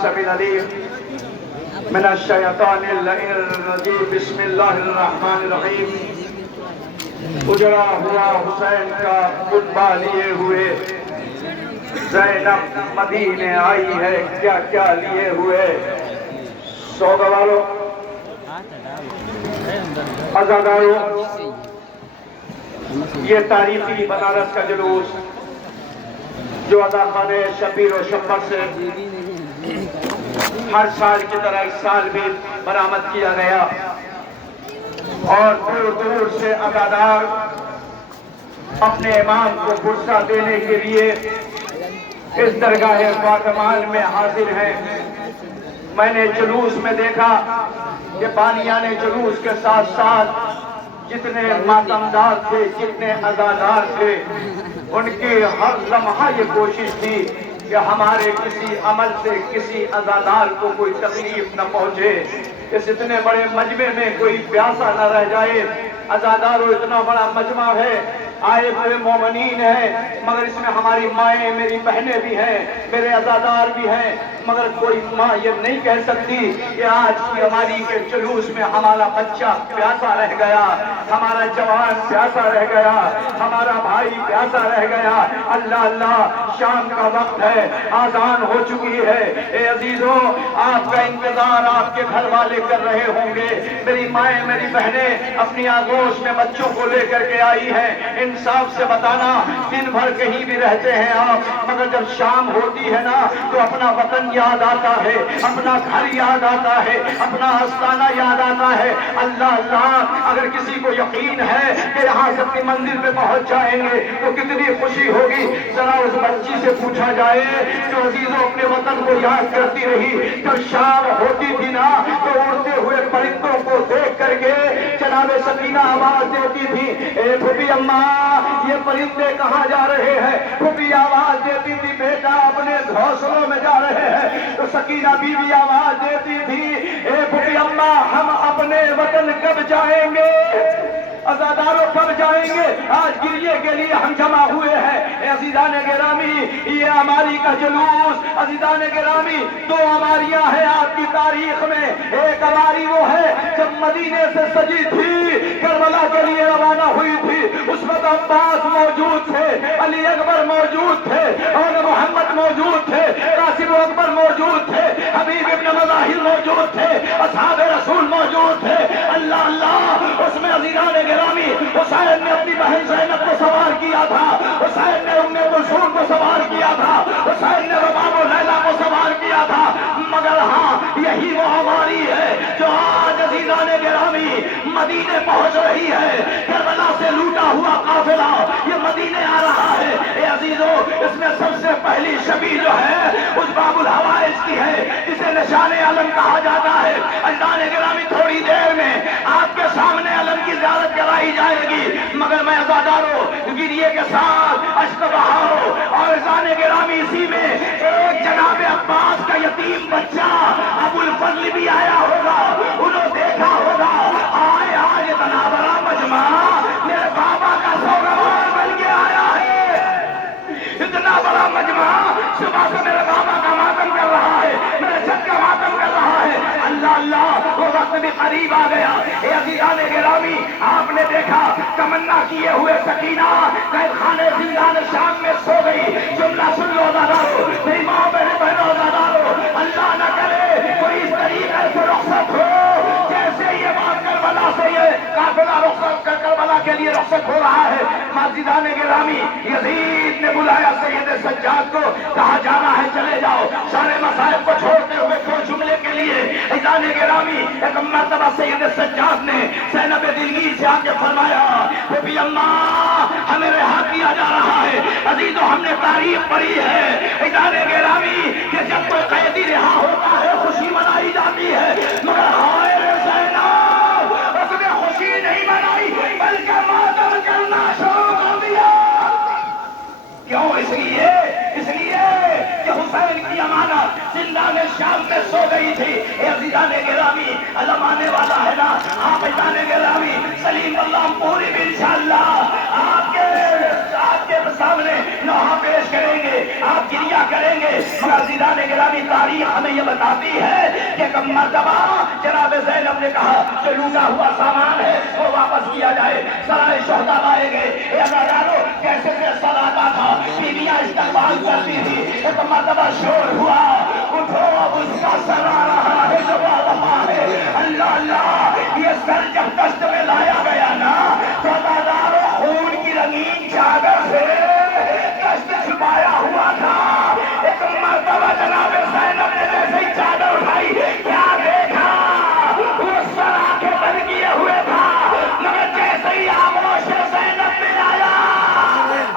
السميع العليم من الشيطان اللعين الرجيم بسم الله الرحمن الرحیم اجڑا ہوا حسین کا خطبہ لیے ہوئے زینب مدینے آئی ہے کیا کیا لیے ہوئے سوگواروں عزاداروں یہ تاریخی بنارس کا جلوس جو عزاخانہ شبیر و شمبر سے ہر سال کی طرح اس سال بھی برآمد کیا گیا اور دور دور سے عزادار اپنے امام کو فرصہ دینے کے لیے اس درگاہ فاطمال میں حاضر ہیں۔ میں نے جلوس میں دیکھا کہ بانیان جلوس کے ساتھ ساتھ جتنے ماتمدار تھے جتنے عزادار تھے ان کی ہر لمحہ یہ کوشش تھی کہ ہمارے کسی عمل سے کسی عزادار کو کوئی تکلیف نہ پہنچے، اس اتنے بڑے مجمع میں کوئی پیاسا نہ رہ جائے۔ عزاداروں اتنا بڑا مجمع ہے، آئے ہوئے مومنین ہیں، مگر اس میں ہماری مائیں میری بہنیں بھی ہیں، میرے عزادار بھی ہیں، مگر کوئی ماں یہ نہیں کہہ سکتی کہ آج کی ہماری کے جلوس میں ہمارا بچہ پیاسا رہ گیا، ہمارا جوان پیاسا رہ گیا، ہمارا بھائی پیاسا رہ گیا۔ اللہ اللہ، شام کا وقت ہے، آذان ہو چکی ہے۔ اے عزیزوں، آپ کا انتظار آپ کے گھر والے کر رہے ہوں گے۔ میری مائیں میری بہنیں اپنی آغوش میں بچوں کو لے کر کے آئی ہیں۔ انصاف سے بتانا، دن بھر کہیں بھی رہتے ہیں آپ، مگر جب شام ہوتی ہے نا تو اپنا وطن یاد آتا ہے، اپنا گھر یاد آتا ہے، اپنا آستانہ یاد آتا ہے۔ اللہ اللہ، اگر کسی کو یقین ہے کہ یہاں سے اپنی منزل پہ پہنچ جائیں گے تو کتنی خوشی ہوگی۔ ذرا اس بچی سے پوچھا جائے جو عزیزوں اپنے وطن کو یاد کرتی رہی، جب شام ہوتی تھی نا تو اڑتے ہوئے پرندوں کو دیکھ کر کے جناب سکینہ آواز دیتی تھی، اے پھوپھی اماں یہ پرندے کہاں جا رہے ہیں؟ پھوپھی آواز دیتی تھی، بیٹا اپنے گھونسلوں میں جا رہے ہیں۔ تو سکینہ بیوی آواز دیتی تھی، اے پھوپھی اماں ہم اپنے وطن کب جائیں گے؟ عزاداروں کب جائیں گے؟ آج گریے کے لیے ہم جمع ہوئے ہیں۔ اے عزیزان گرامی، یہ اماری کا جلوس، عزیزان گرامی، دو اماریاں ہیں آپ کی تاریخ میں۔ ایک اماری وہ ہے جب مدینے سے سجی تھی، کربلا کے لیے روانہ ہوئی تھی، اس وقت عباس موجود تھے، علی اکبر موجود تھے، اور محمد موجود تھے، قاسم اکبر موجود تھے، حبیب ابن مظاہر موجود تھے، اصحاب رسول موجود تھے۔ اللہ اللہ، اس میں عزیزان گرامی حسین نے اپنی بہن زینب کو سوار کیا تھا، حسین نے ام کلثوم کو سوار کیا تھا، حسین نے رباب و لیلا کو سوار کیا تھا، مگر ہاں یہی وہ ہماری ہے جو آج عزیزان گرامی مدینے پہنچ رہی ہے۔ کربلا سے لوٹا ہوا قافلہ یہ مدینے آ رہا ہے۔ اے عزیزوں، اس میں سب سے پہلی شبیہ جو ہے اس باب الحوائج کی ہے جسے نشان علم کہا جاتا ہے۔ عزیزان گرامی، تھوڑی دیر میں آپ کے سامنے علم کی زیارت کرائی جائے گی، مگر میں عزاداروں گریے کے ساتھ اشک بہاؤ اور عزیزان گرامی اسی میں ایک جناب عباس کا یتیم بچہ ابو الفضل بھی آیا ہوگا، انہوں دیکھا ہوگا آئے آج اتنا بڑا مجمع میرے بابا کا سوگوار بن کے آیا ہے، اتنا بڑا مجمع صبح سے میرے بابا کا ماتم کر رہا ہے، میرے جد کا ماتم کر رہا ہے۔ اللہ اللہ، وہ وقت بھی قریب آ گیا۔ اے عزیزان گرامی، آپ نے دیکھا تمنا کیے ہوئے سکینہ قید خانے زندان شام میں سو گئی۔ جملہ سن لو عزادارو، میری ماں بہنوں عزادارو، اللہ نہ کرے کوئی اس طریقے سے رخصت ہو جیسے یہ بات کربلا سے یہ قافلہ رخصت کربلا کے لیے رخصت ہو رہا ہے۔ عزیزان گرامی، یزید نے بلایا سید سجاد کو، کہا جانا ہے چلے جاؤ، سارے مصائب کو چھوڑتے ہوئے دو جملے کے لیے۔ عزیزان گرامی، ایک مرتبہ سید سجاد نے زینب دلگیر سے آ کے فرمایا، پھوپھی اماں ہمیں رہا کیا جا رہا ہے۔ عزیزوں، ہم نے تاریخ پڑھی ہے عزیزان گرامی کہ جب کوئی قیدی رہا ہوتا ہے خوشی منائی جاتی ہے، مگر ہائے زینب، اس نے خوشی نہیں منائی بلکہ ماتم کرنا شروع کر دیا۔ کیوں؟ اس لیے کہ حسین کی امانت زندان شام میں سو گئی تھی۔ اے عزیزان گرامی، علم آنے والا ہے نا، آپ عزیزان گرامی سلیم اللہ پوری بھی انشاءاللہ آپ کے سامنے نوحہ پیش کریں گے، آپ گریہ کریں گے، مگر زیدان گرامی تاریخ ہمیں یہ بتاتی ہے کہ ایک مرتبہ جناب زینب نے کہا جو لوٹا ہوا سامان ہے وہ واپس کیا جائے، سرائے شہداء لائے گئے، کیسے سے صلاتا تھا، بیویاں استقبال کرتی تھی، ایک مرتبہ شور ہوا، اٹھو اب اس کا سر آ رہا ہے جو وفا ہے، اللہ اللہ، یہ سر جب دست میں لایا گیا نا تو بازاروں خون کی رنگین چادر سے دست چھپایا ہوا تھا، ایک مرتبہ جناب زینب نے جیسے ہی چادر اٹھائی کیا دیکھا، وہ سر آنکھیں بند کیے ہوئے تھا، مگر جیسے ہی آغوش زینب میں آیا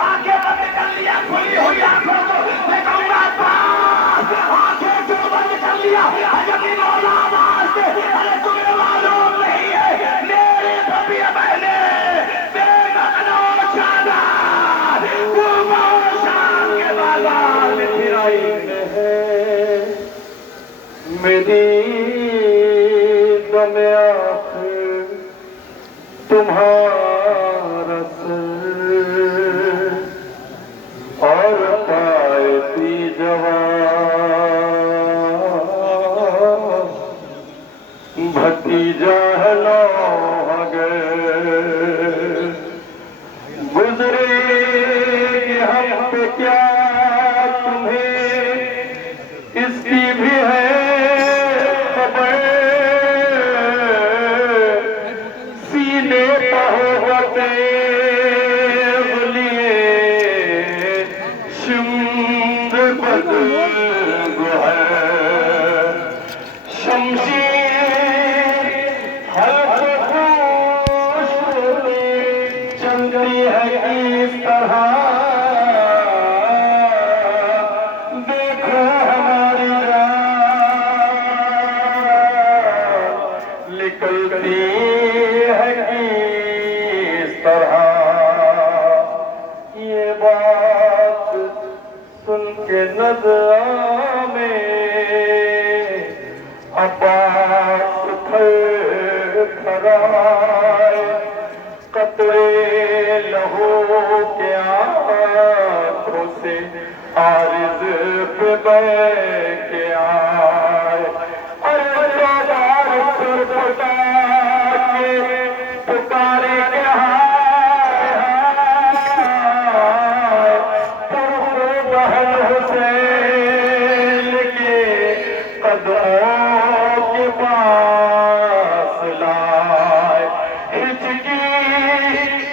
آنکھیں بند کر لیا، کھلی ہوئی آنکھوں کو دیکھوں گا پاس، آنکھیں جو بند کر لیا، حجمی مولا آواز دے، ارے تمہیں معلوم نہیں ہے میری بھبی بہنے بے مقنون چادر وہ شام کے بازار میں پھرائی ہے، میری دم آخر تمہارا سر اور پائتی جوان بھتیجا ہے لوگ گزرے ہم پہ کیا تمہیں اس کی بھی ہے خبر، سینے پہوتے بلیے شمد بدل ہے، شمشیر حلق خوش چلتی ہے اس طرح، دیکھو ہماری جان نکلتی ہے اس طرح، یہ بات سن کے نظر میں عباس تھرائے، قطرے لہو کے آنکھوں سے عارض پہ بہ کے آئے، ارے بازار پر پٹا کے پکارے کے ہائے ہائے، پرو بہن حسین کے قدموں کے پاس لائے، ہچکی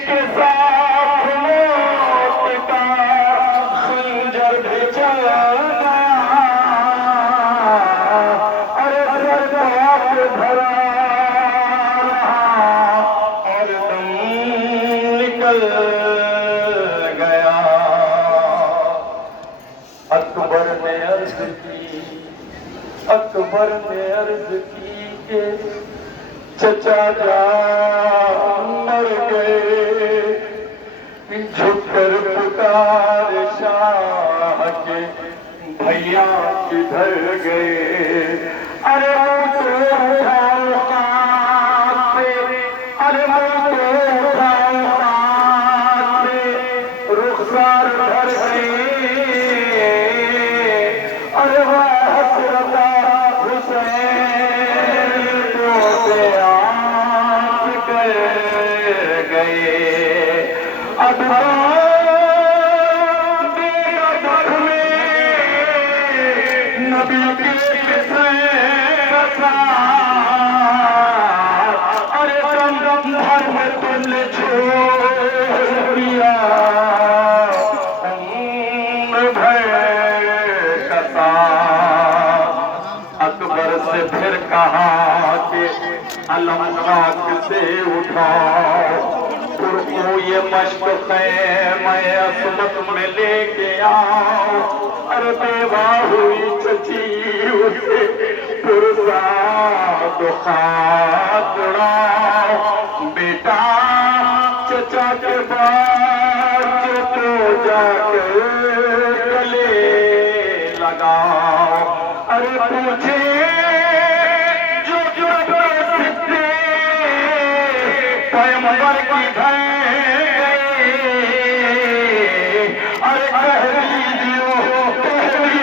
کے ساتھ موت کا خنجر بھی چل گیا، ارے سرکار دھرا اور دم نکل گیا، اکبر نے عرض کی کہ چچا جان مر گئے، جھک کر پکار شاہ کے بھیا کدھر گئے، ارے رخسار بھر گئے، ارے حسرت حسین کو بے آس گئے، اب نبی کی ارے کم بھر میں تم نے چھوڑ دیا اکبر سے پھر کہا کہ علم خاک سے اٹھاؤ، ترکو یہ مشق خیمہ عصمت میں لے کے آؤ، ارے بیوہ ہوئی چچی اسے پرزا تو خاک اڑاؤ، بیٹا چچا کے بعد تو جا کے گلے لگاؤ، ارے پوچھے جو سکتے پیغمبر کی ارے کہہ دیجیے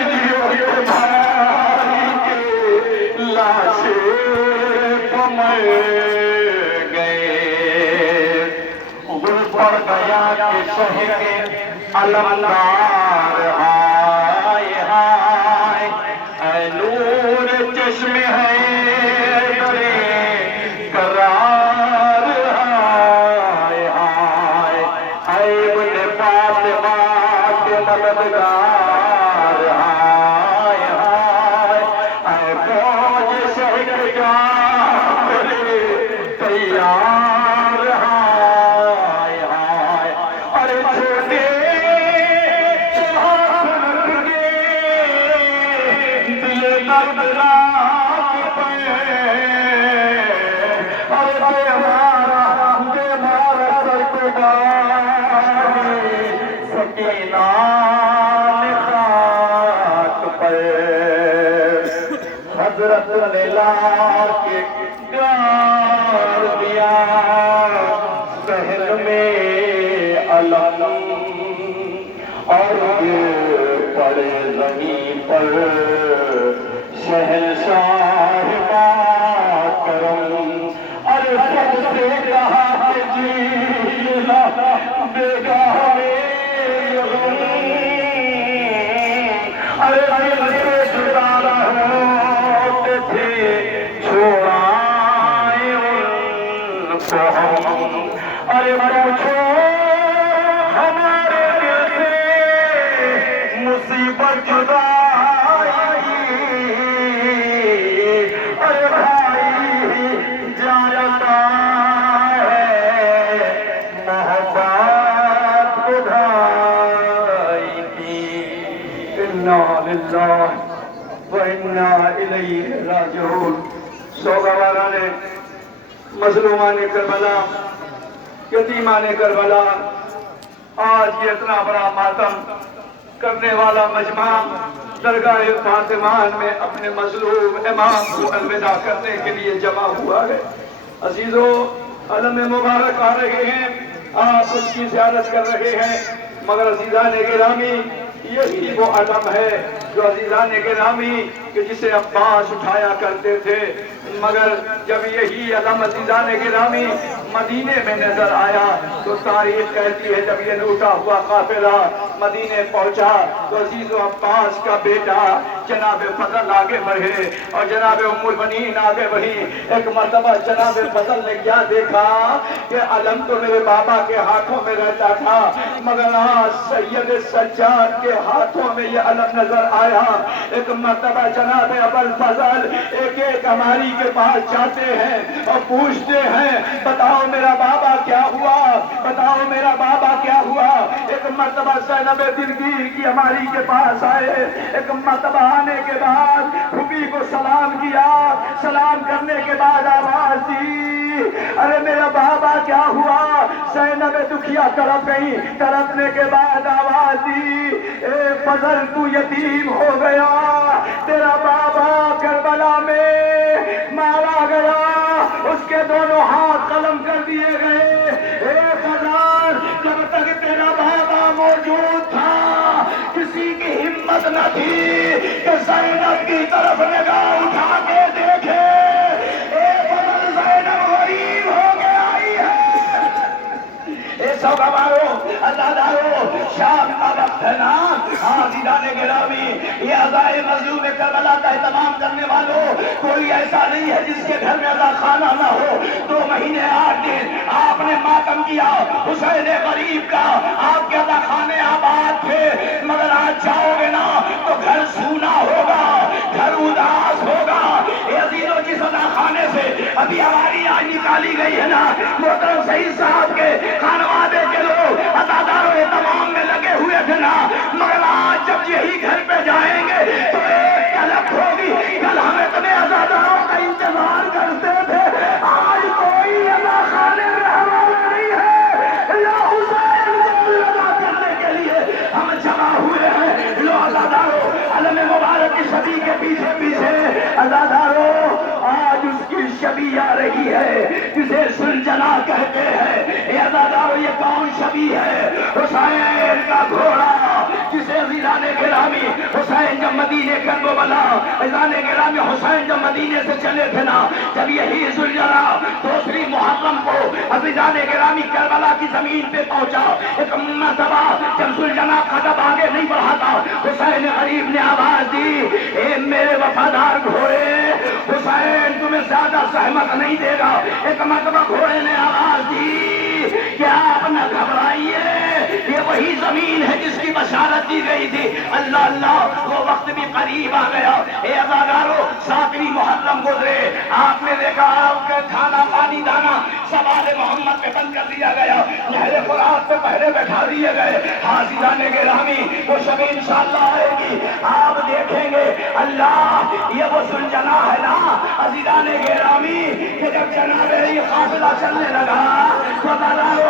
مر گئے گل پڑ گیا کہ شہ کے علمدار ہائے ہائے اے نور چشم ہے درے قرار ہائے ہائے اے ابن فاطمہ کے مددگار ہائے ہائے اے فوج شہر جان تیار ہائے ہائے ارے چھوٹے حضرت نے لا کے گار دیا سہل میں علم اور یہ پڑے زمین پر شہنشاہ کرم ارے سب سے کہا کہ جینا بیگاہ ارے ارے جدارہ ہوتے تھے چھوڑائے ان کو ہم ارے پوچھو ہمارے دل سے مصیبت جدائی ارے بھائی جانتا ہے محبت بدھائی کی انا للہ وَإِنَّا إِلَيْهِ رَاجِعُونَ سوگواران مظلومان کربلا یتیمان کربلا آج یہ اتنا بڑا ماتم کرنے والا مجمع درگاہ فاطمان میں اپنے مظلوم امام کو الوداع کرنے کے لیے جمع ہوا ہے عزیزو علم مبارک آ رہے ہیں آپ اس کی زیارت کر رہے ہیں مگر عزیزان گرامی یہی وہ علم ہے جو عزیزان گرامی کہ جسے عباس اٹھایا کرتے تھے مگر جب یہی علم عزیزان گرامی مدینے میں نظر آیا تو تاریخ کہتی ہے جب یہ لوٹا ہوا قافلہ مدینے پہنچا تو عزیز و عباس کا بیٹا جناب فضل آگے بڑھے اور جناب ام البنین آگے بڑھی ایک مرتبہ جناب فضل نے کیا دیکھا کہ علم تو میرے بابا کے ہاتھوں میں رہتا تھا مگر آج سید سجاد کے ہاتھوں میں یہ علم نظر آیا ایک مرتبہ جناب ابوالفضل ایک ایک ہماری کے پاس جاتے ہیں اور پوچھتے ہیں بتاؤ میرا بابا کیا ہوا بتاؤ میرا بابا کیا ہوا ایک مرتبہ زینب دلگیر کی ہماری کے پاس آئے ایک مرتبہ آنے کے بعد پھوپھی کو سلام کیا سلام کرنے کے بعد آواز دی ارے میرا بابا کیا ہوا زینب دکھیا تڑپ گئی تڑپنے کے بعد آواز دی اے فضل تو یتیم ہو گیا تیرا بابا کربلا میں مارا گیا اس کے دونوں ہاتھ قلم کر دیے گئے اے فضل جب تک تیرا بابا موجود تھا کسی کی ہمت نہ تھی کہ زینب کی طرف نگاہ اٹھا کے دیکھے اے فضل زینب غریب ہو کے آئی ہے اے سب ہمارو اللہ دارو شام کا وقت ہے نا عزیزان گرامی یہ عزائے مظلوم کربلا کا اہتمام کرنے والوں کوئی ایسا نہیں ہے جس کے گھر میں عزا خانہ نہ ہو 2 مہینے 8 دن آپ نے ماتم کیا حسین غریب کا آپ کے عزا خانے آباد تھے مگر آج جاؤ گے نا تو گھر سونا ہوگا گھر اداس ہوگا یہ عزیزوں جس عزا خانے سے ابھی ہماری آج نکالی گئی ہے نا محترم سعید صاحب کے خانوادے کے لوگ عزاداروں اہتمام میں لگے ہوئے تھے نا مگر آج جب یہی گھر پہ جائیں گے تو ایک طلب ہوگی کل ہم اتنے عزاداروں کا انتظار کرتے تھے آج کوئی عزا خانے میں ہمارا نہیں ہے یا حسین کو لگا کرنے کے لیے ہم جمع ہوئے ہیں لو عزاداروں علم مبارک کی شبی کے پیچھے پیچھے عزاداروں آج اس کی شبی آ رہی ہے جسے سنجنا کہتے ہیں یہ عزاداروں یہ کون شبی ہے حسین کا گھوڑا جسے عزیزان گرامی حسین جب مدینے کربلا، عزیزان گرامی حسین جب مدینے سے چلے تھے نا، جب یہی ذوالجلال دوسری محرم کو عزیزان گرامی کربلا کی زمین پہ پہنچا، ایک مرتبہ جب ذوالجلال قدم آگے نہیں بڑھا تھا، حسین غریب نے آواز دی، اے میرے وفادار گھوڑے، حسین تمہیں زیادہ زحمت نہیں دے گا۔ ایک مرتبہ گھوڑے نے آواز دی کہ آپ نہ گھبرائیے، یہ وہی زمین ہے جس کی بشارت دی گئی تھی۔ اللہ اللہ، وہ وقت بھی قریب آ گیا۔ اے عزادارو، 7ویں محرم گزرے، آپ نے دیکھا آپ کے کھانا پانی دانا سب آل محمد پہ بند کر دیا گیا، نہر فرات پہ پہرے بیٹھا دیے گئے۔ حاضران گرامی، وہ شب انشاءاللہ آئے گی، آپ دیکھیں گے اللہ یہ وہ ذوالجلال ہے نا عزیزان گرامی، کہ جب جناب علی قافلہ چلنے لگا تو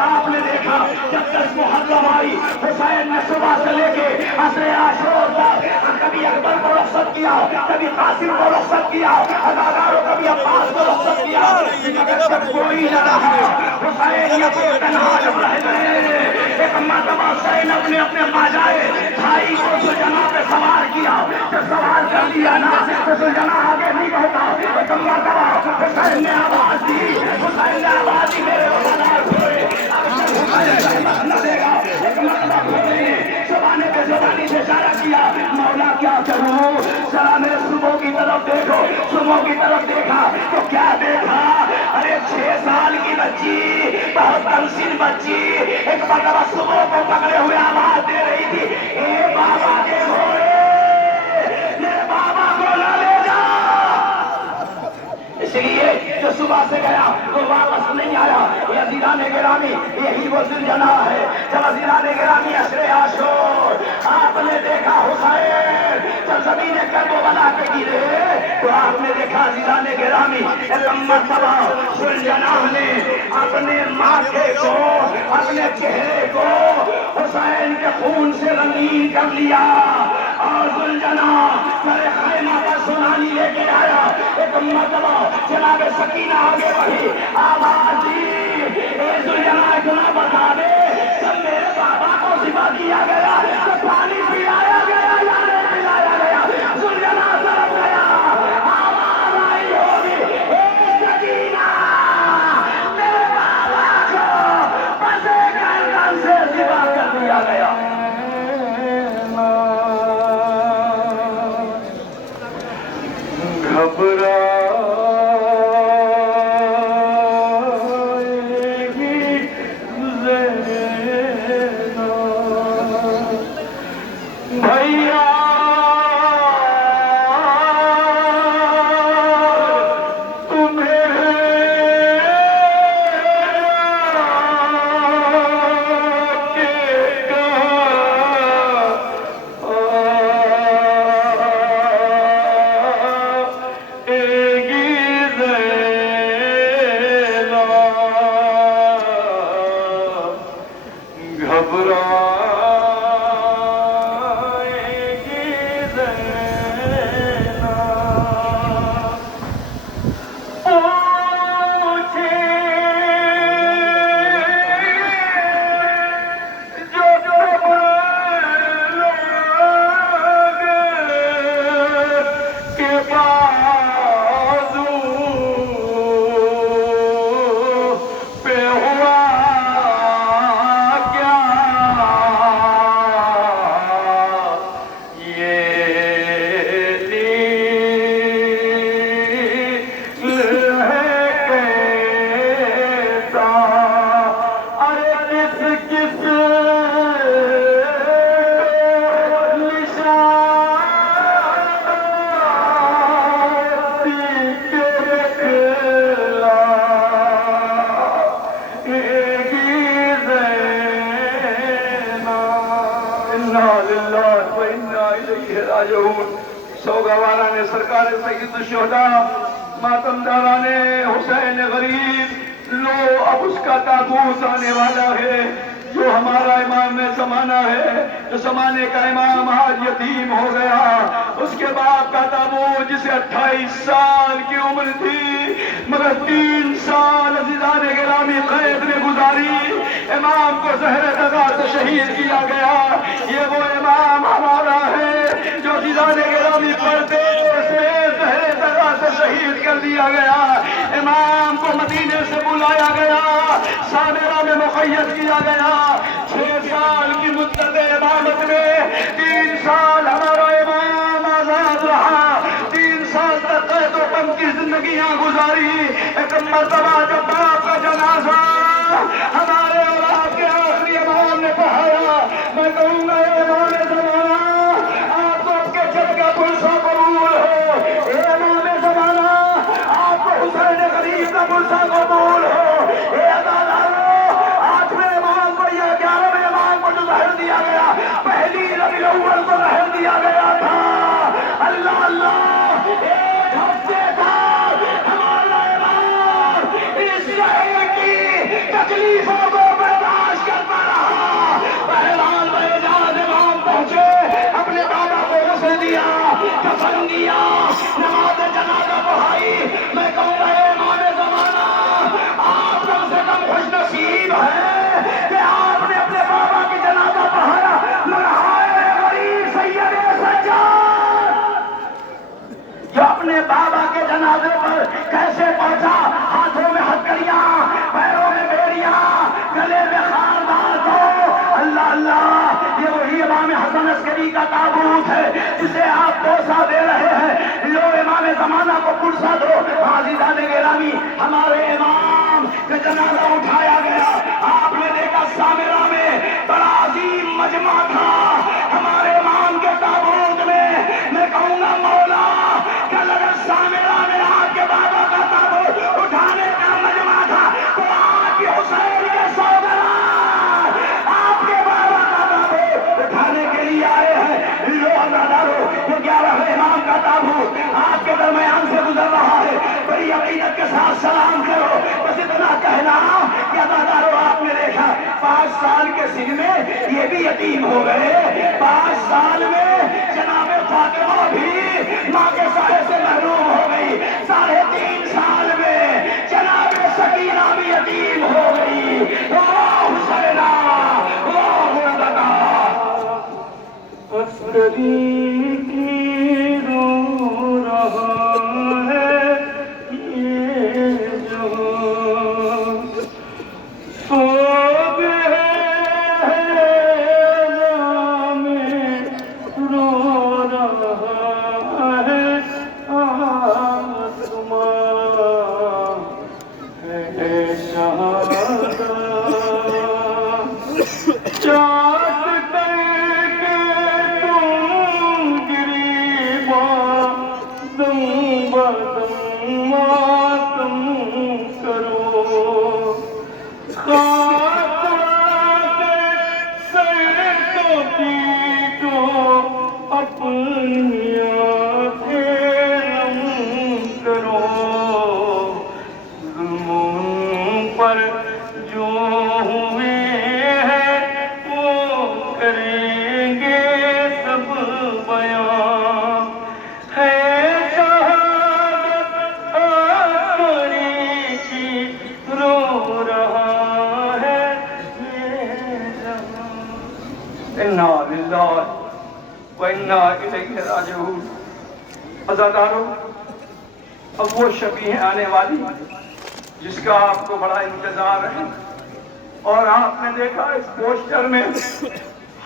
آپ نے دیکھا جب 10 محرم آئی، حسین نے صبح سے لے کے عصر عاشور تک کبھی اکبر کو رخصت کیا، کبھی قاسم کو رخصت کیا، ہزاروں کبھی عباس کو رخصت کیا، جب کوئی نہ رہا حسین یہ تنہا جب رہ گئے۔ ایک مرتبہ زینب نے اپنے ماجائے بھائی کو ذوالجلال پہ سوار کیا، جب سوار کر لیا نا تو ذوالجلال آگے نہیں بڑھتا۔ ایک مرتبہ حسین نے آواز دی، حسین نے آواز دی، میرے وفادار گھوڑے حسین زحمت نہ دے گا۔ ایک مرتبہ گھوڑے نے زبانے پہ زبانی سے اشارہ کیا، مولا کیا کروں، ذرا میرے صبح کی طرف دیکھو۔ صبح کی طرف دیکھا تو کیا دیکھا، ارے 6 سال کی بچی، بہت کمسن بچی، ایک مرتبہ صبح کو پکڑے ہوئے آواز دے رہی تھی، اے بابا کے گھوڑے میرے بابا کو نہ لے جا۔ اس لیے جو صبح سے گیا وہ واپس نہیں آیا۔ یہ عزیزان گرامی، یہی وہ ذوالجلال ہے۔ جب عزیزان گرامی عصر عاشور آپ نے دیکھا حسین جب زمین کربلا پہ گرے تو آپ نے دیکھا عزیزان گرامی ایک مرتبہ ذوالجلال نے اپنے ماتھے کو، اپنے چہرے کو حسین کے خون سے رنگین کر لیا اور ذوالجلال سر خیمہ پر سونالی لے کے آیا۔ ایک مرتبہ جناب سکینہ آگے بڑھی، آواز دی، اے ذوالجلال اتنا بتا دے جب میرے بابا کو ذبح کیا گیا تو پانی پلایا گیا یا نہیں پلایا گیا؟ ذوالجلال طرف گیا، آواز آئی ہوگی، اے سکینہ میرے بابا کو پسے گردن سے ذبح کر دیا گیا۔ گھبرا سوگوارہ نے سرکار سید الشہداء ماتم داران حسین غریب، لو اب اس کا تابوت آنے والا ہے۔ جو ہمارا امام زمانہ ہے، جو زمانے کا امام آج یتیم ہو گیا، اس کے باپ کا تابوت جسے 28 سال کی عمر تھی مگر 3 سال عزیزان گرامی قید میں گزاری، امام کو زہر دغا سے شہید کیا گیا۔ یہ وہ امام ہمارا ہے جو عزیزان گرامی پردے سے زہر دغا سے شہید کر دیا گیا۔ امام کو مدینے سے بلایا گیا، سامرہ میں مقید کیا گیا۔ 6 سال کی مدت امامت میں 3 سال ہمارا امام آزاد رہا، 3 سال تک قید و بند کی زندگیاں گزاری۔ ایک مرتبہ جب باپ کا جنازہ ہمارے اور آپ کے آخری امام نے پڑھایا، میں کہوں گا اے امام زمانہ، آپ کو آپ کے چل کا پلسہ قبول ہو۔ اے امام زمانہ، آپ کو حسین غریب کا پلسہ قبول ہو۔ اے آج میں امام کو یہ 11ویں امام کو جو زہر دیا گیا، پہلی ربیع الاول کو زہر دیا گیا تھا۔ اللہ اللہ، ایک ہفتے تک ہمارا امام اس زہر کی تکلیفوں کو برداشت کرتا رہا۔ بہرحال بھائی جان امام پہنچے، اپنے بابا کو غسل دیا، کفن دیا، نماز جنازہ پڑھائی۔ میں کہوں گا اے امام زمانہ، آپ کم سے کم خوش نصیب ہیں کہ آپ نے اپنے بابا کی جنازہ پڑھایا، مگر ہائے غریب سید سجاد جو اپنے بابا کے جنازے پر کیسے پہنچا، ہاتھوں میں ہتھکڑیاں، پیروں میں بیڑیاں، گلے میں خارباز ہو۔ اللہ اللہ، یہ وہی امام حسن عسکری کا تابوت ہے جسے آپ بوسہ دے رہے ہیں۔ لو امام زمانہ کو پرسہ دو۔ عزیزان گرامی، ہمارے امام کا جنازہ اٹھایا گیا، آپ نے دیکھا سامرہ میں بڑا عظیم مجمع تھا۔ ہمارے امام کے تابوت میں کہوں گا مولا کل اگر سامرہ میں آپ کے بابا کا تابوت اٹھانے کا مجمع تھا تو آپ کے حسین کے سوگران آپ کے بابا کا تابوت اٹھانے کے لیے آئے ہیں۔ لو عزادارو، یہ 11ویں امام کا تابوت آپ کے درمیان سے گزر رہا ہے، بڑی عقیدت کے ساتھ سلام کرو۔ بس اتنا کہنا کہ عزادارو، آپ نے دیکھا 5 سال کے سن میں یہ بھی یتیم ہو گئے، 5 سال میں جناب فاطمہ بھی ماں کے سائے سے محروم ہو گئی، 3.5 سال میں جناب سکینہ بھی یتیم ہو گئی۔ واہ حسینہ، واہ عزادہ، عسکری کی رو رہا ہے یہ جہاں، سو گئے نام رو رہا ہے آسمان، ہے شہادت چاٹ کر کے تم گریباں دم بدم ماتم کرو، خاک کے سر کو پیٹو، اپنی آنکھیں نم کرو، ظلموں پر جو ہوئے ہیں وہ کریں گے سب بیان، ہے شہادت عسکری کی رو رہا ہے یہ جہاں۔ انا للہ و انا الیہ راجعون۔ عزادارو، اب وہ شبیہ آنے والی جس کا آپ کو بڑا انتظار ہے، اور آپ نے دیکھا اس پوسٹر میں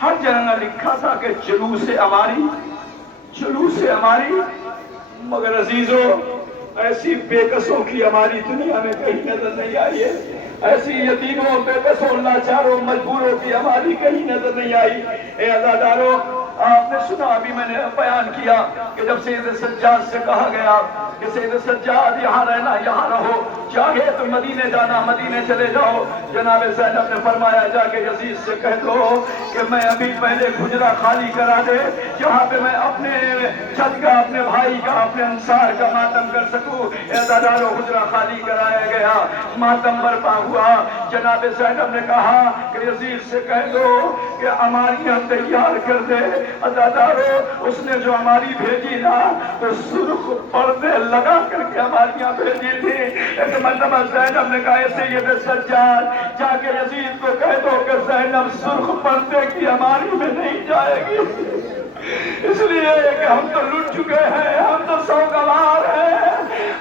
ہر جگہ لکھا تھا کہ جلوس اماری، جلوس اماری، مگر عزیزو ایسی بے کسوں کی ہماری دنیا میں کہیں نظر نہیں آئی ہے، ایسی یتیموں بے کسوں لاچاروں مجبوروں کی ہماری کہیں نظر نہیں آئی۔ اے عزادارو، آپ نے سنا ابھی میں نے بیان کیا کہ جب سید سجاد سے کہا گیا کہ سید سجاد یہاں رہنا یہاں رہو، چاہے تو مدینے جانا مدینے چلے جاؤ، جناب زینب نے فرمایا جا کے یزید سے کہہ دو کہ میں ابھی پہلے حجرہ خالی کرا دے جہاں پہ میں اپنے چھت کا اپنے بھائی کا اپنے انصار کا ماتم کر سکوں۔ عزادارو حجرہ خالی کرایا گیا، ماتم برپا ہوا۔ جناب زینب نے کہا کہ یزید سے کہہ دو کہ اماریاں تیار کر دے۔ عزادارو اس نے جو اماری بھیجی نا تو سرخ پردے لگا کر کے اماریاں بھیجی تھی۔ ایک مرتبہ زینب نے کہا سید سجاد جا کے یزید کو کہہ دو کہ زینب سرخ پردے کی اماری میں نہیں جائے گی، اس لیے کہ ہم تو لٹ چکے ہیں، ہم تو سوگوار ہیں،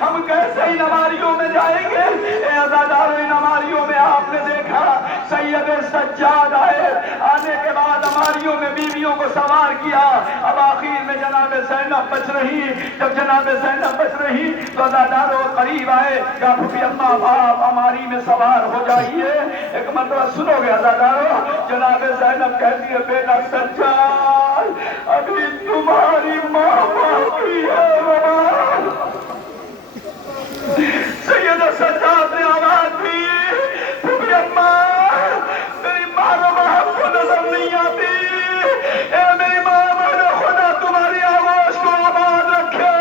ہم کیسے ان اماریوں میں جائیں گے۔ اے عزادارو ان اماریوں میں آپ نے دیکھا سید سجاد آئے، آنے کے بعد اماریوں میں بیویوں کو سوار کیا، اب آخر میں جناب زینب بچ رہی۔ جب جناب زینب بچ رہی تو عزادارو قریب آئے کہ پھوپھی اماں آپ اماری میں سوار ہو جائیے۔ ایک مرتبہ سنو گے عزادارو، جناب زینب کہتی ہے بیٹا سجاد ابھی تمہاری ماں باقی ہے۔ سید سجاد نے آواز دی پھوپھی اماں میری ماں ہم کو نظر نہیں آتی، اے میری ماں میرے خدا تمہاری آواز کو آباد رکھے۔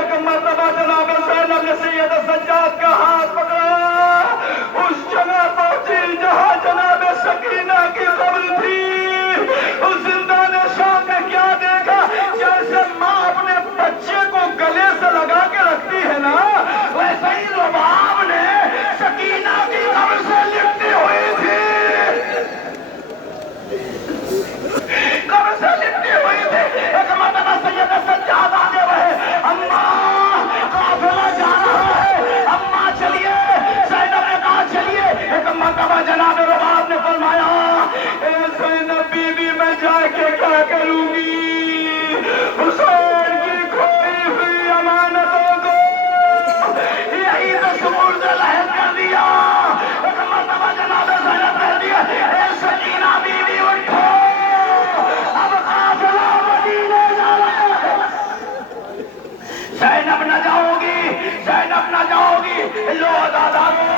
ایک مرتبہ جناب زینب نے سید سجاد کا ہاتھ پکڑا، اس جگہ پہنچی جہاں جناب سکینہ کی قبر تھی۔ اس زندان شام میں کیا دیکھا، جیسے ماں اپنے بچے کو گلے سے لگا کے رکھتی ہے نا، ویسے ہی رباب نے سکینہ کی قبر سے لپٹی ہوئی تھی، قبر سے لپٹی ہوئی تھی۔ ایک مرتبہ سید سجاد آگے بڑھے، اماں قافلہ جا رہا ہے، اماں چلیے۔ زینب نے کہا چلیے۔ ایک مرتبہ جناب رباب نے فرمایا اے زینب بیوی میں جا کے کیا کروں گی، حسین کی کھوئی ہوئی امانتوں کو یہی تو سپرد لحظ کر دیا۔ ایک مرتبہ جناب زینب کہہ دیا اے سکینہ بیوی اٹھو، اب قافلہ مدینے جا رہا ہے۔ زینب نہ جاؤ گی، زینب نہ جاؤ گی۔ لو عزادارو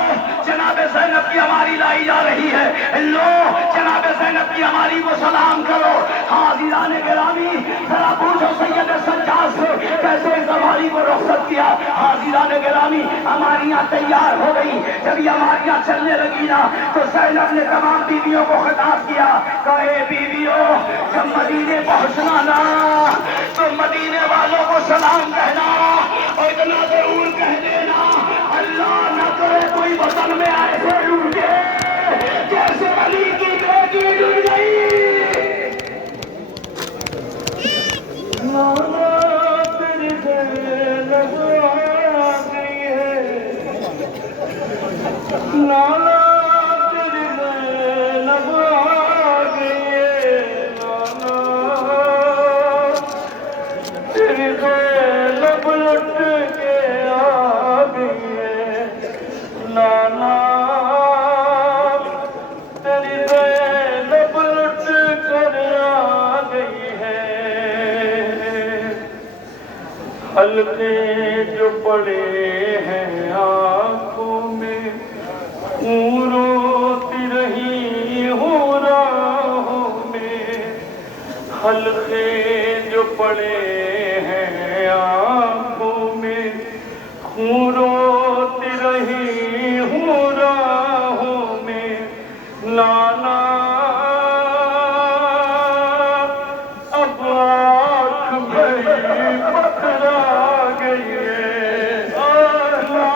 جناب زینب کی ہماری لائی جا رہی ہے، لو جناب زینب کی ہماری کو سلام کرو۔ حاضران گرامی ذرا پوچھو سید سجاد سے کیسے اس ہماری کو رخصت کیا۔ حاضران گرامی ہماریاں تیار ہو گئی، جب یہ ہماریاں چلنے لگی نا تو زینب نے تمام بیویوں کو خطاب کیا، کہے بیویوں جب مدینے پہنچنا نا تو مدینے والوں کو سلام کہنا، اور اتنا ضرور کہہ دینا اللہ نہ کرے کوئی وطن میں ایسے لوٹے جیسے علی کی بیٹی لٹ گئی۔ مولا تیری زینب آ گئی ہے، مولا تیری زینب آ گئی ہے، مولا تیری زینب لٹ کے آ گئی ہے، نانا تیری زینب لٹ کر آ گئی ہے۔ حلقے جو پڑے ہیں آنکھوں میں روتی رہی ہوں راہوں میں، حلقے جو پڑے ہیں آنکھوں میں روتی رہی ہوں راہوں میں، نانا اب آنکھ میری پتھرا گئی ہے، نانا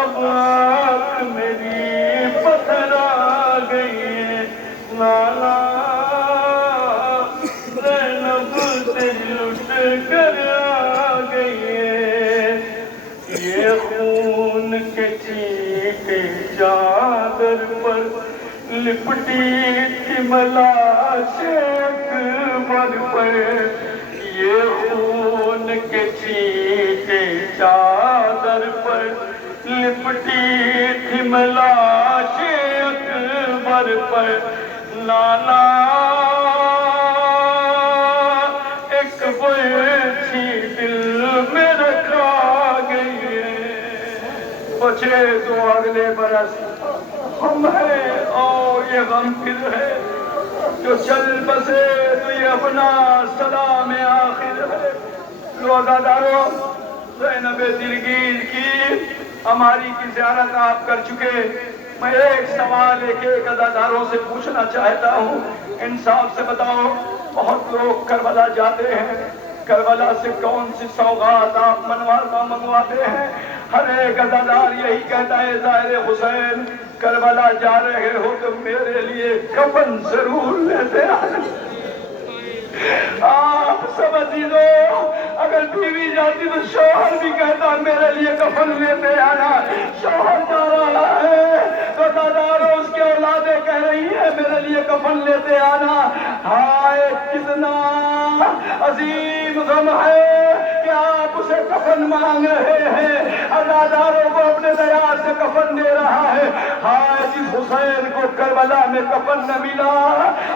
اب آنکھ میری پتھرا گئی ہے، نانا زینب سے لٹ کر آ گئی ہے۔ یہ خون کے چیٹے چادر پر لپٹی تھی ملاش اکبر پر، یہ خون کے چیٹے چادر پر لپٹی تھی ملاش اکبر پر، نانا ایک بچی دل میں رکھا گئی ہے، بچے تو اگلے برس ہم ہیں اور یہ غم پھر ہے، جو چل بسے تو یہ اپنا سلام آخر ہے۔ لو عزادارو، زینب دلگیر کی ہماری کی زیارت آپ کر چکے، میں ایک سوال ایک عزاداروں سے پوچھنا چاہتا ہوں، انصاف سے بتاؤ، بہت لوگ کربلا جاتے ہیں، کربلا سے کون سی سوغات آپ منگواتے ہیں؟ ہر ایک عزادار یہی کہتا ہے زائر حسین کربلا جا رہے ہو تو میرے لیے کفن ضرور لیتے آنا۔ آپ سب عزیزوں، اگر بیوی جاتی تو شوہر بھی کہتا میرے لیے کفن لیتے آنا۔ شوہر جا رہا ہے تو داداروں اس کے اولادیں کہہ رہی ہیں میرے لیے کفن لیتے آنا۔ ہائے کتنا عظیم غم ہے کہ آپ اسے کفن مانگ رہے ہیں، عزاداروں کو اپنے دیار سے کفن دے رہا ہے۔ ہائے جس حسین کو کربلا میں کفن نہ ملا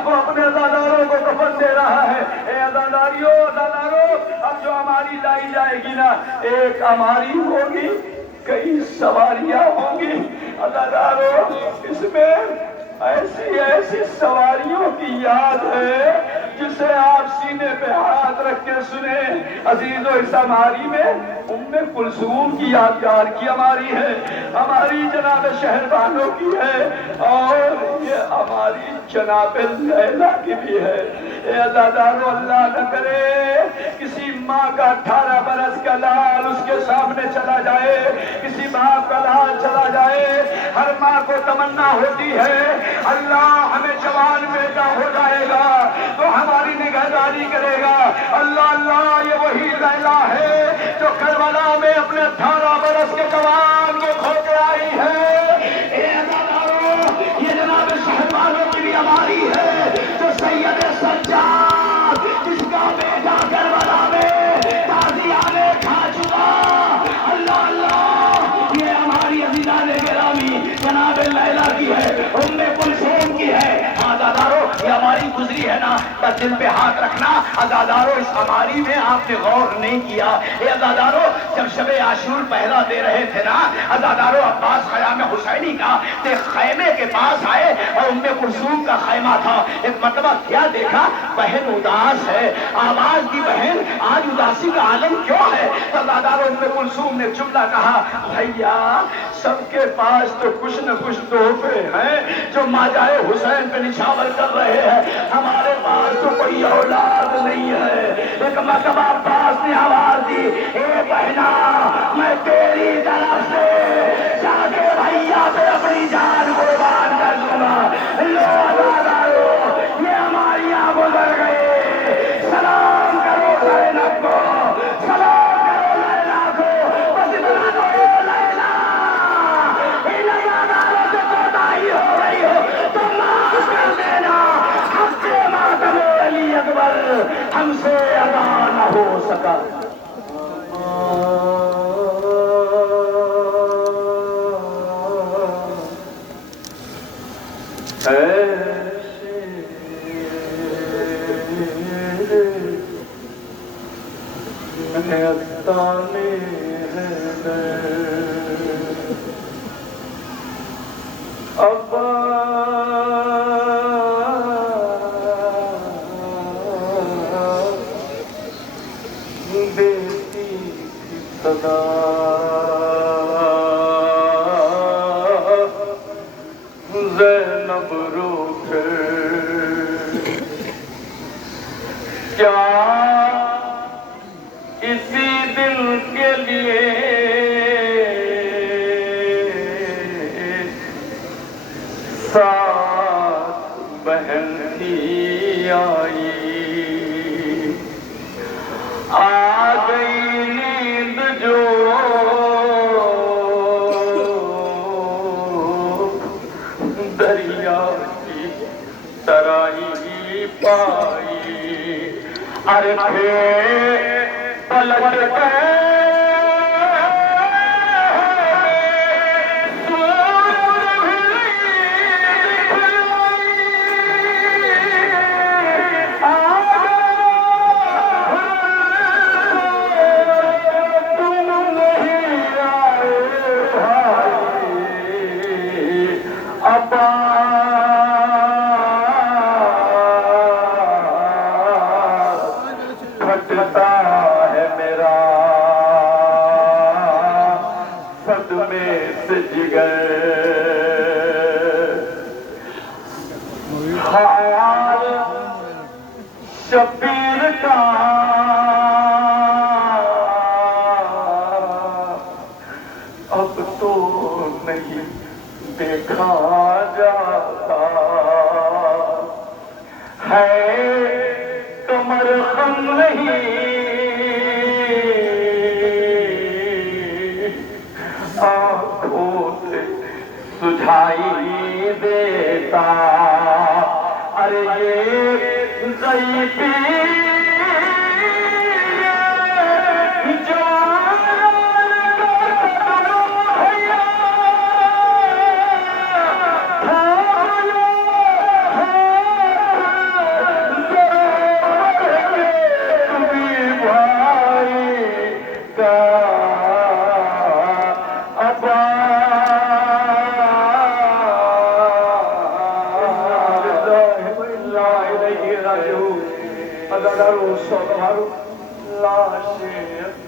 وہ اپنے عزاداروں کو کفن دے رہا ہے۔ اے عزاداریوں، عزاداروں، اب جو ہماری لائی جائے گی نا، ایک ہماری ہوگی، کئی سواریاں ہوں گی۔ عزاداروں، اس میں ایسی سواریوں کی یاد ہے جسے آپ سینے پہ ہاتھ رکھ کے سنیں۔ عزیزو، اس ہماری میں ام کلثوم کی یادگار کی ہماری ہے، ہماری جناب شہربانو کی ہے، اور یہ ہماری جناب لیلا کی بھی ہے۔ اے عزادارو، اللہ نہ کرے کسی ماں کا 18 برس کا لال اس کے سامنے چلا جائے، کسی باپ کا لال چلا جائے۔ ہر ماں کو تمنا ہوتی ہے اللہ ہمیں جوان بیٹا ہو جائے گا تو ہماری نگہداری کرے گا۔ اللہ اللہ، یہ وہی لیلا ہے جو کربلا میں اپنے 18 برس کے جوان کو کھو کے آئی ہے۔ اے عزادارو، یہ جناب شہبانوں کی بھی ہماری ہے جو سید سجاد جس کا بیٹا کربلا میں تازیانے کھا چکا۔ اللہ اللہ، یہ ہماری عزیزان گرامی جناب لیلا کی ہے، ام کلثوم کی ہے۔ عزادارو، یہ ہماری گزری ہے نا، بس دل پہ ہاتھ رکھنا۔ عزادارو، اس ہماری میں آپ نے غور نہیں کیا۔ اے عزادارو، جب شب عاشور پہلا دے رہے تھے نا، عزادارو عباس خیام حسینی کا تے خیمے کے پاس آئے اور ام کلثوم کا خیمہ تھا۔ ایک مرتبہ کیا دیکھا، بہن اداس ہے، آواز دی بہن آج اداسی کا عالم کیوں ہے؟ تو عزادارو، ام کلثوم نے جملہ کہا، بھیا سب کے پاس تو کچھ نہ کچھ تحفے ہیں جو ماجائے حسین پہ نچھاور کر رہے ہیں، ہمارے پاس تو کوئی اولاد نہیں ہے۔ ایک مرتبہ عباس نے آواز دی، اے بہنا، میں تیری طرف سے جا کے بھیا پہ اپنی جان قربان کر دوں گا۔ لو عزادارو، یہ ہماری یہاں گزر گئے، سلام کرو زینب کو، سلام کرو لیلا کو، بس اتنا کرو لیلا، ان عزاداروں سے کوتاہی ہو رہی ہو تو معاف کر دینا، ہم سے ماتم علی اکبر ہم سے ادا نہ ہو سکا۔ زینب رو کر کیا اسی دل کے لیے ساتھ بہن تھی آئی، آ گئی نیند جو دریا کی ترائی پائی، ارے پلٹ گئے دیتا ارے یہ ضعیفی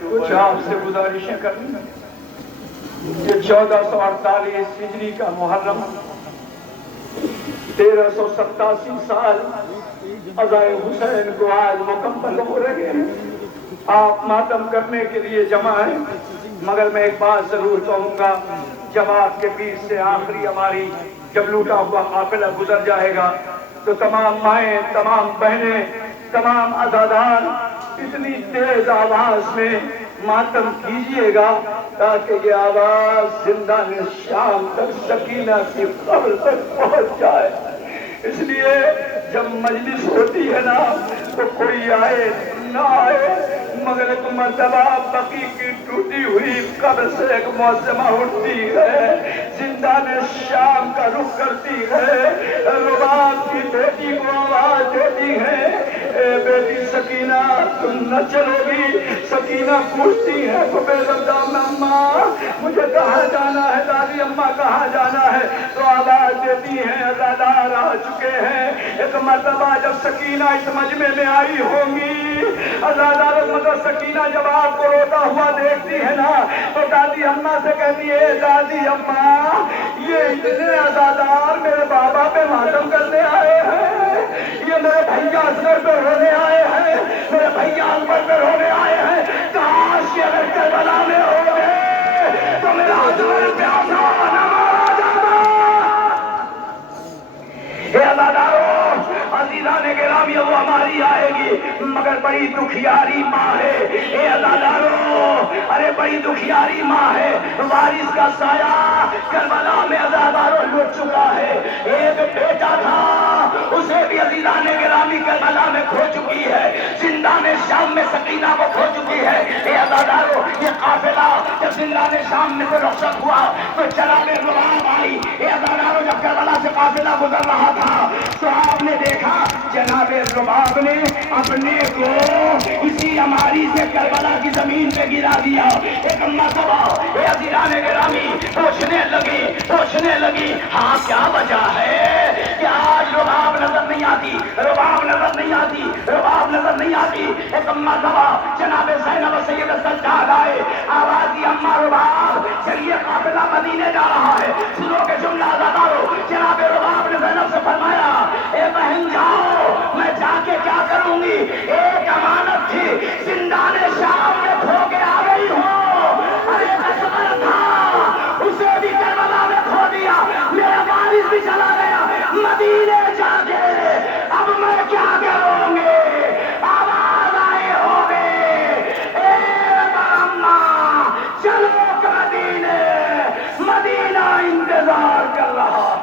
کچھ آپ سے گزارشیں کرنی ہیں۔ یہ 1448 ہجری کا محرم 1387 سال عزائے حسین کو آج مکمل ہو رہے ہیں۔ آپ ماتم کرنے کے لیے جمع ہیں، مگر میں ایک بات ضرور کہوں گا، جماعت کے بیچ سے آخری ہماری جب لوٹا ہوا قافلہ گزر جائے گا تو تمام مائیں، تمام بہنیں، تمام عزادار اتنی تیز آواز میں ماتم کیجئے گا تاکہ یہ آواز زندان شام تک سکینہ کی قبر تک پہنچ جائے۔ اس لیے جب مجلس ہوتی ہے نا تو کوئی آئے نہ آئے، مگر ایک مرتبہ بقی کی ٹوٹی ہوئی قبر سے ایک معظمہ اٹھتی ہے، زندان شام کا رخ کرتی ہے، رباب کی بیٹی کو آواز دیتی ہے، اے بیٹی سکینہ تم نہ چلو گی؟ سکینہ پوچھتی ہے تو بے زبدہ اماں مجھے کہاں جانا ہے؟ دادی اماں کہاں جانا ہے؟ تو آواز دیتی ہیں عزادار آ چکے ہیں۔ ایک مرتبہ جب سکینہ اس مجمع میں آئی ہوں گی، عزادار مگر سکینہ جب آپ کو روتا ہوا دیکھتی ہے نا تو دادی اماں سے کہتی ہے دادی اماں یہ اتنے عزادار میرے بابا پہ ماتم کرنے آئے ہیں، یہ میرے بھیا اصغر پہ رونے آئے ہیں، میرے بھیا اکبر پہ رونے آئے ہیں، کاش یہ اگر کربلا میں ہوتے تو میرا اصغر پہ عذاب نہ مارا جاتا۔ اے عزادارو عزیزان گرامی وہ ہماری آئے گی مگر بڑی دکھیاری ماں ہے۔ اے عزادارو ارے بڑی دکھیاری ماں ہے، وارث کا سایہ کربلا میں عزادارو لٹ چکا ہے۔ ایک بیٹا تھا اسے بھی عزیزان گرامی کربلا میں کھو چکی ہے، زندان شام میں سکینہ کو کھو چکی ہے۔ اے عزادارو یہ قافلہ جب زندان شام میں سے رخصت ہوا تو جناب رباب آئی۔ اے عزادارو جب کربلا سے قافلہ گزر رہا تھا تو آپ نے دیکھا جناب رباب نے اپنے کو اسی عماری سے کربلا کی زمین پہ گرا دیا۔ ایک مرتبہ اے عزیزان گرامی پوچھنے لگی ہاں کیا وجہ ہے کہ آج رباب نظر نہیں آتی، رباب نظر نہیں آتی، رباب نظر نہیں آتی۔ ایک مرتبہ جناب زینب سید سجاد آئے، آواز دی اماں رباب چلیے قافلہ مدینے جا رہا ہے، سنو کے جملہ عزادارو۔ جناب رباب نے زینب سے فرمایا اے بہن جاؤ، میں جا کے کیا کروں گی؟ ایک امانت تھی زندان شام میں کھو کے آ گئی ہوں، اور ایک اصغر تھا اسے بھی کربلا میں کھو دیا، میرا وارث بھی چلا گیا مدینے جا کے، اب میں کیا کروں گی؟ آواز آئے ہوگے اے اماں چلو مدینے، مدینہ انتظار کر رہا ہے۔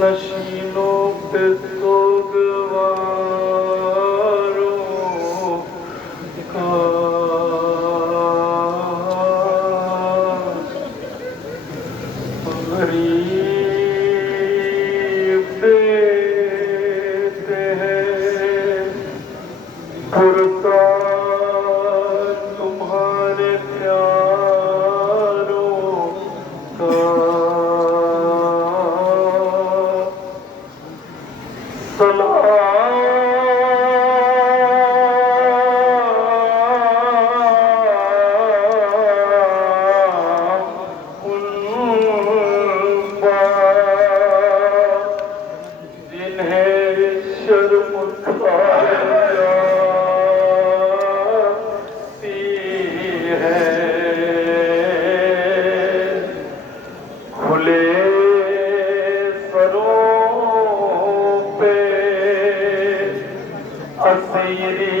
نشینوں پہ سوگواروں کا غریب دیتے ہیں کرتا تمہارے پیاروں کا سروں پہ اسیری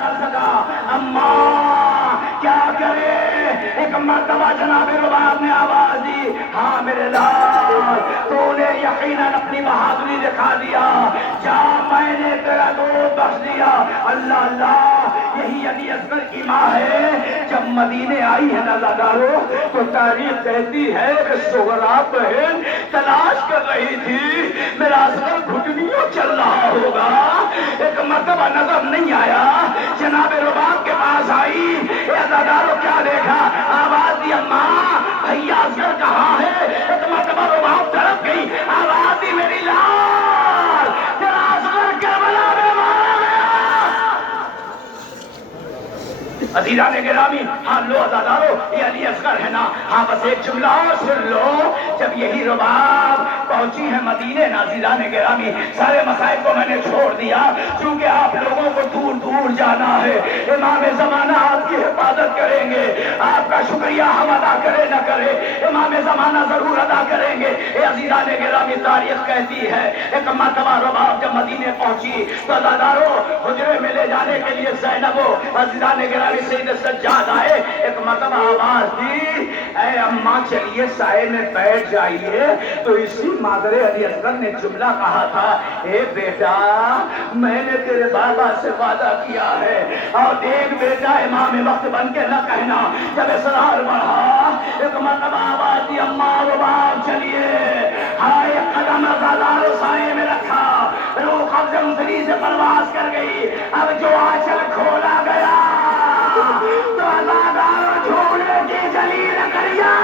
کر سکا. اما کیا کرے؟ ایک مرتبہ جناب رباب نے آواز دی، ہاں میرے لال تو نے یقیناً اپنی بہادری دکھا دیا، جا میں نے تیرا دودھ بخش دیا. اللہ اللہ، یہی علی اصغر کی ماں ہے. جب مدینے آئی ہے نازادارو تو تاریخ کہتی ہے کہ سغرا بہن تلاش کر رہی تھی میرا اصغر گھٹنیوں چل رہا ہوگا. ایک مرتبہ نظر نہیں آیا، جناب رباب کے پاس آئی، نازادارو کیا دیکھا؟ آواز دی اماں بھیا اصغر کہاں ہے؟ ایک مرتبہ رباب تڑپ گئی، آواز دی میری لال تیرا اصغر کربلا میں مارا گیا. عزیزان گرامی، ہاں لو عزادارو یہ علی اصغر ہے نا. ہاں بس ایک جملہ اور سن لو، جب یہی رباب پہنچی ہے مدینے نا عزیزان گرامی، سارے مسائل کو میں نے چھوڑ دیا کیونکہ آپ لوگوں کو دور دور جانا ہے. امام زمانہ آپ کی حفاظت کریں گے، آپ کا شکریہ ہم ادا کرے نہ کرے امام زمانہ ضرور ادا کریں گے. اے عزیزان گرامی، تاریخ کہتی ہے ایک مرتبہ رباب جب مدینے پہنچی تو عزادارو حجرے میں لے جانے کے لیے زینب عزیزان گرامی سید سجاد آئے. ایک مرتبہ آواز دی، اے اماں چلیے سائے میں بیٹھ جائیے. تو اسی مادر علی اصغر نے جملہ کہا تھا، اے بیٹا میں نے تیرے بابا سے وعدہ کیا ہے اور دیکھ بیٹا امام وقت بن کے نہ کہنا. جب اسرار بڑھا ایک مرتبہ آواز دی، اماں رباب چلیے. ہائے قدم عزادارو سائے میں رکھا، روح قبض انزلی سے پرواز کر گئی. اب جو آنچل کھولا گیا تو عزادارو جھولے کی جلی لکڑیاں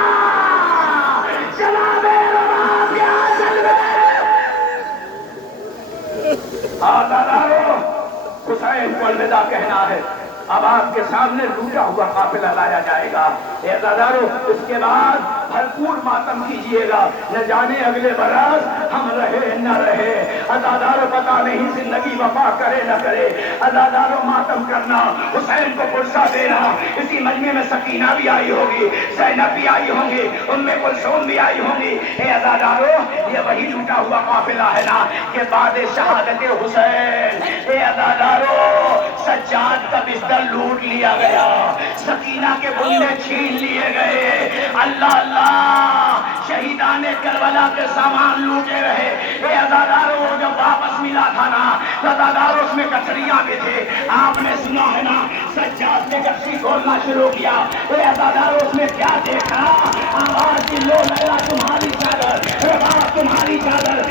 جناب رباب کے آنچل میں. عزادارو حسین کو الوداع کہنا ہے، اب آپ کے سامنے لوٹا ہوا قافلہ لایا جائے گا. اے عزادارو اس کے بعد بھرپور ماتم کیجئے گا، نہ جانے اگلے برس ہم رہے نہ رہے. عزادارو پتہ نہیں زندگی وفا کرے نہ کرے. عزادارو ماتم کرنا، حسین کو پرسہ دینا. اسی مجمع میں سکینہ بھی آئی ہوگی، زینب بھی آئی ہوں گی، ام کلثوم بھی آئی ہوں گی. اے عزادارو یہ وہی لوٹا ہوا قافلہ ہے نا کہ بعد شہادت حسین اے عزادارو سجاد کا بستر لوٹ لیا گیا، سکینہ کے بندے چھین لیے گئے. اللہ اللہ، شہیدان کربلا کے سامان لوٹے رہے. اے عزادارو جب واپس ملا تھا نا تو عزادارو اس میں کچھڑیاں بھی تھے. آپ نے سنا ہے نا سجاد نے کچھڑی کھولنا شروع کیا. اے عزادارو اس میں کیا دیکھا؟ آواز کی، لو لیلا تمہاری چادر، رباب تمہاری چادر.